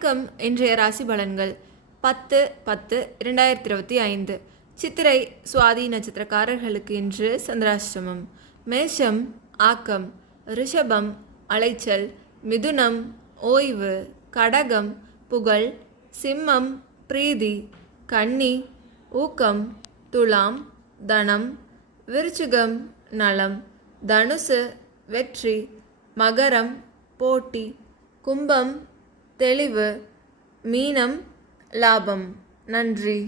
வணக்கம். இன்றைய ராசி பலன்கள். பத்து பத்து இரண்டாயிரத்தி இருபத்தி ஐந்து சித்திரை சுவாதி நட்சத்திரக்காரர்களுக்கு இன்று சந்திராஷ்டமம். மேஷம் ஆக்கம் ரிஷபம் அலைச்சல் மிதுனம் ஓய்வு கடகம் புகழ் சிம்மம் பிரீதி கன்னி ஊக்கம் துலாம் தனம் விருச்சிகம் நலம் தனுசு வெற்றி மகரம் போட்டி கும்பம் தெளிவு மீனம் லாபம். நன்றி.